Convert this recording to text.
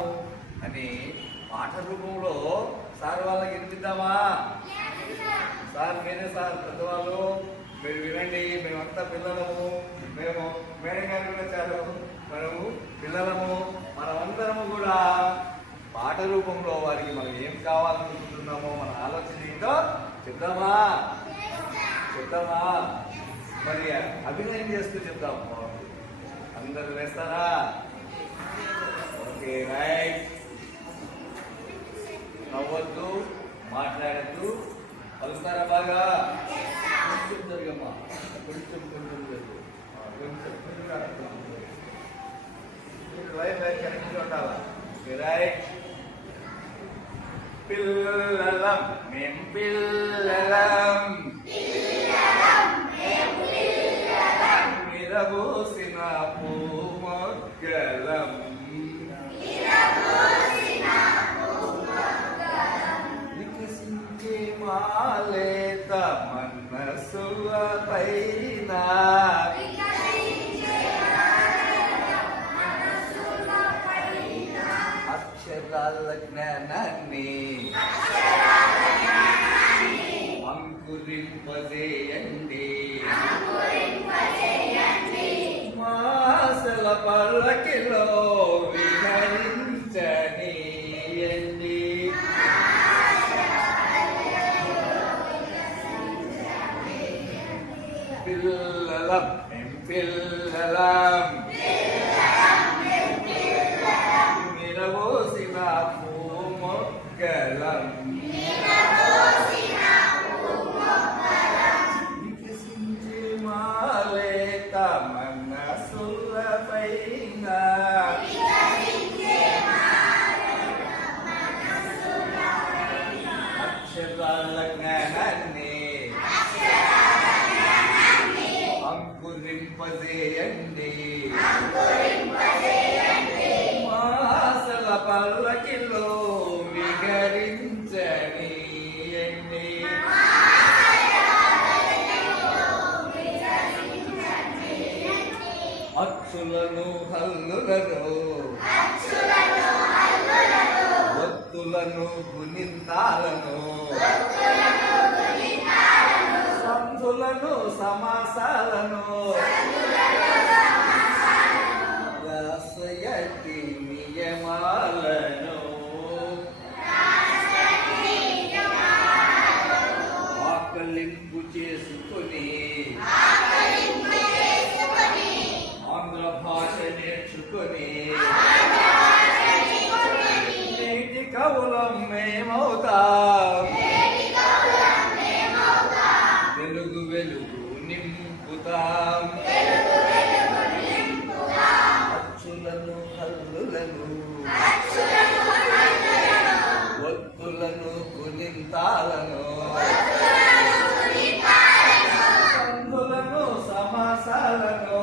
మన అని పాఠ రూపంలో సార్ వాళ్ళకి వినిపిద్దామా? సార్ మీరే సార్ పెద్దవాళ్ళు. మీరు వినండి మేమంతా పిల్లలము. మేము మేడం గారు కూడా చాలు మనము పిల్లలము. మనమందరము కూడా పాట రూపంలో వారికి మనం ఏం కావాలనుకుంటున్నామో మన ఆలోచన ఏంటో చెప్దామా? చెప్దామా? మరి అభినయం చేస్తూ చెప్దాం. అందరు వేస్తారా? Okay right. నవ్వద్దు మాట్లాడద్దు. పలుకుతారా బాగా? కొంచెం జరిగమ్మా. కొంచెం కొంచెం జరుగు. కొంచెం కొంచెం అర్థం. మీరు లైన్ లైన్ ఉండాలా? Okay right. పిల్లలం మేం పిల్లలం. అక్షరాల జ్ఞానాన్ని అంకురింపజేయండి. మాసల పల్లకిలో విహరించనీయండి. పిల్లల పిల్లలా జ్ఞానాన్ని అంకురింపజేయండి. మాసల పల్లకిలో విగరించని అచ్చులను హల్లులను ఒత్తులను గుణింతాలను. సంతులను సమాసాలను. రాసయటి నియమాలను. ఆకలింపు చేసుకుని. ఆంధ్ర భాష నేర్చుకుని. నీటి కవులం మేమవుతా. అచ్చులను హల్లులను. ఒత్తులను గుణింతాలను పన్నులను సమాసాలను.